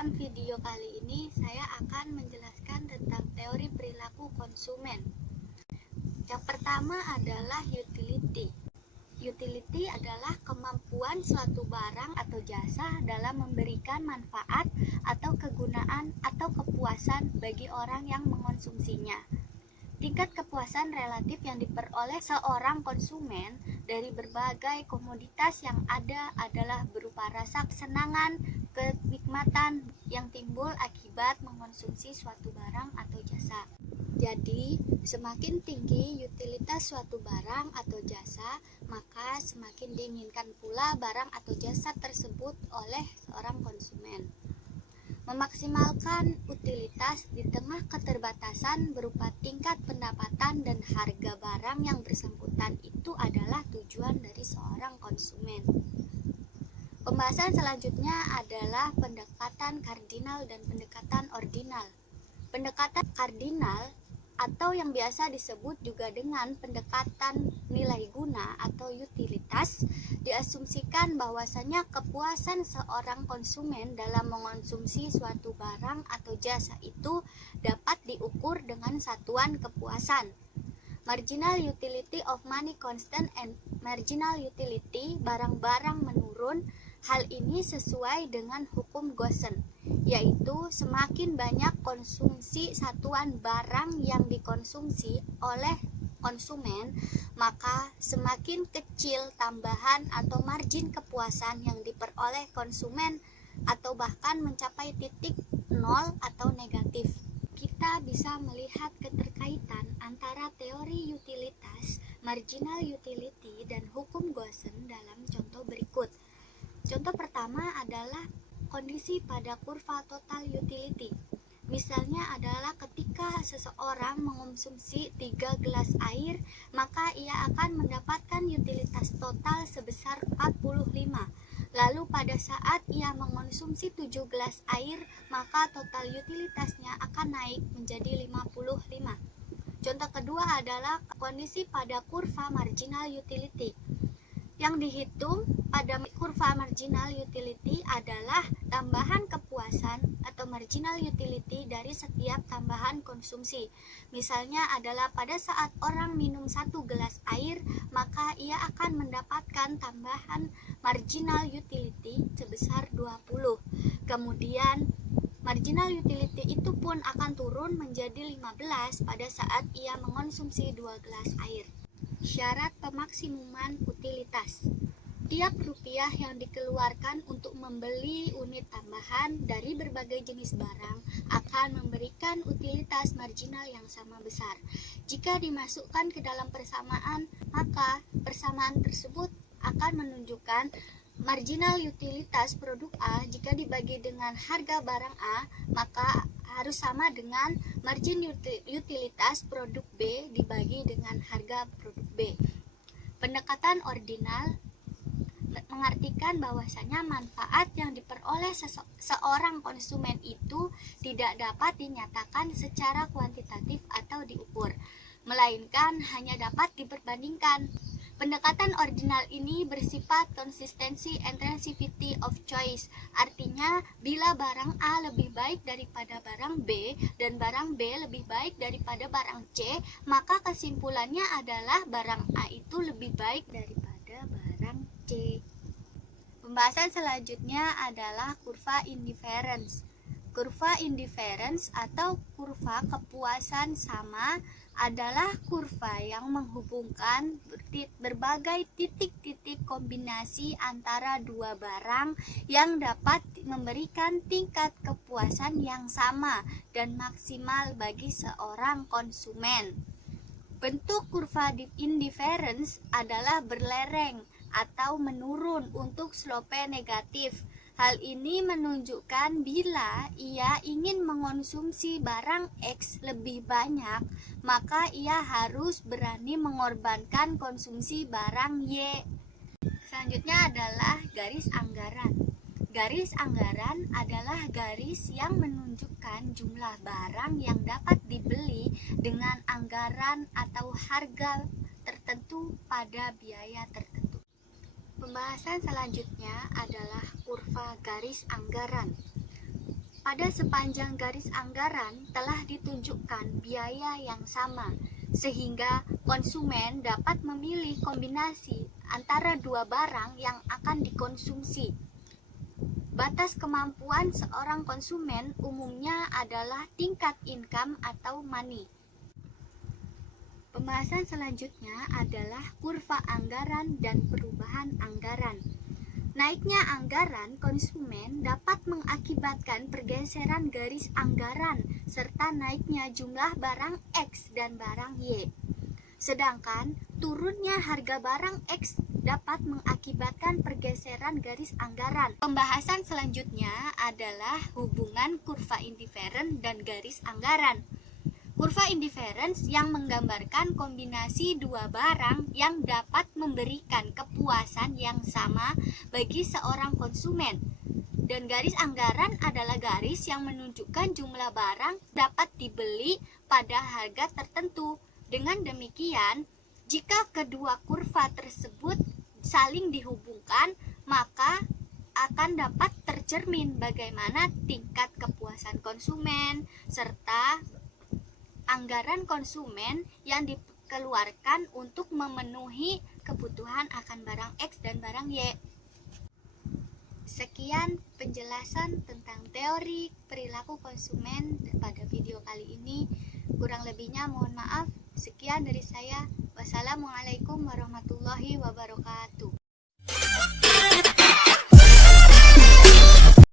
Dalam video kali ini saya akan menjelaskan tentang teori perilaku konsumen. Yang pertama adalah utility. Utility adalah kemampuan suatu barang atau jasa dalam memberikan manfaat atau kegunaan atau kepuasan bagi orang yang mengonsumsinya. Tingkat kepuasan relatif yang diperoleh seorang konsumen dari berbagai komoditas yang ada adalah berupa rasa kesenangan, kenikmatan yang timbul akibat mengonsumsi suatu barang atau jasa. Jadi, semakin tinggi utilitas suatu barang atau jasa, maka semakin diinginkan pula barang atau jasa tersebut oleh seorang konsumen. Memaksimalkan utilitas di tengah keterbatasan berupa tingkat pendapatan dan harga barang yang bersangkutan itu adalah tujuan dari seorang konsumen. Pembahasan selanjutnya adalah pendekatan kardinal dan pendekatan ordinal. Pendekatan kardinal atau yang biasa disebut juga dengan pendekatan nilai guna atau utilitas, diasumsikan bahwasanya kepuasan seorang konsumen dalam mengonsumsi suatu barang atau jasa itu dapat diukur dengan satuan kepuasan. Marginal utility of money constant and marginal utility barang-barang menurun. Hal ini sesuai dengan hukum Gaussian, yaitu semakin banyak konsumsi satuan barang yang dikonsumsi oleh konsumen, maka semakin kecil tambahan atau margin kepuasan yang diperoleh konsumen atau bahkan mencapai titik nol atau negatif. Kita bisa melihat keterkaitan antara teori utilitas, marginal utility, dan hukum Gaussian dalam contoh berikut. Contoh pertama adalah kondisi pada kurva total utility. Misalnya adalah ketika seseorang mengonsumsi 3 gelas air, maka ia akan mendapatkan utilitas total sebesar 45. Lalu pada saat ia mengonsumsi 7 gelas air, maka total utilitasnya akan naik menjadi 55. Contoh kedua adalah kondisi pada kurva marginal utility. Yang dihitung pada kurva marginal utility adalah tambahan kepuasan atau marginal utility dari setiap tambahan konsumsi. Misalnya adalah pada saat orang minum 1 gelas air, maka ia akan mendapatkan tambahan marginal utility sebesar 20. Kemudian marginal utility itu pun akan turun menjadi 15 pada saat ia mengonsumsi 2 gelas air. Syarat pemaksimuman utilitas. Tiap rupiah yang dikeluarkan untuk membeli unit tambahan dari berbagai jenis barang akan memberikan utilitas marginal yang sama besar. Jika dimasukkan ke dalam persamaan, maka persamaan tersebut akan menunjukkan marginal utilitas produk A jika dibagi dengan harga barang A, maka harus sama dengan margin utilitas produk B dibagi dengan harga produk B. Pendekatan ordinal mengartikan bahwasanya manfaat yang diperoleh seorang konsumen itu tidak dapat dinyatakan secara kuantitatif atau diukur, melainkan hanya dapat diperbandingkan. Pendekatan ordinal ini bersifat konsistensi intensivity of choice. Artinya, bila barang A lebih baik daripada barang B dan barang B lebih baik daripada barang C, maka kesimpulannya adalah barang A itu lebih baik daripada barang C. Pembahasan selanjutnya adalah kurva indifference. Kurva indifference atau kurva kepuasan sama adalah kurva yang menghubungkan berbagai titik-titik kombinasi antara dua barang yang dapat memberikan tingkat kepuasan yang sama dan maksimal bagi seorang konsumen. Bentuk kurva indifference adalah berlereng atau menurun untuk slope negatif. Hal ini menunjukkan bila ia ingin mengonsumsi barang X lebih banyak, maka ia harus berani mengorbankan konsumsi barang Y. Selanjutnya adalah garis anggaran. Garis anggaran adalah garis yang menunjukkan jumlah barang yang dapat dibeli dengan anggaran atau harga tertentu pada biaya tertentu. Pembahasan selanjutnya adalah kurva garis anggaran. pada sepanjang garis anggaran telah ditunjukkan biaya yang sama, sehingga konsumen dapat memilih kombinasi antara dua barang yang akan dikonsumsi. Batas kemampuan seorang konsumen umumnya adalah tingkat income atau money. Pembahasan selanjutnya adalah kurva anggaran dan perubahan anggaran. Naiknya anggaran konsumen dapat mengakibatkan pergeseran garis anggaran serta naiknya jumlah barang X dan barang Y. Sedangkan turunnya harga barang X dapat mengakibatkan pergeseran garis anggaran. Pembahasan selanjutnya adalah hubungan kurva indifferent dan garis anggaran. Kurva indifference yang menggambarkan kombinasi dua barang yang dapat memberikan kepuasan yang sama bagi seorang konsumen. Dan garis anggaran adalah garis yang menunjukkan jumlah barang dapat dibeli pada harga tertentu. Dengan demikian, jika kedua kurva tersebut saling dihubungkan, maka akan dapat tercermin bagaimana tingkat kepuasan konsumen serta anggaran konsumen yang dikeluarkan untuk memenuhi kebutuhan akan barang X dan barang Y. Sekian penjelasan tentang teori perilaku konsumen pada video kali ini. Kurang lebihnya mohon maaf. Sekian dari saya. Wassalamualaikum warahmatullahi wabarakatuh.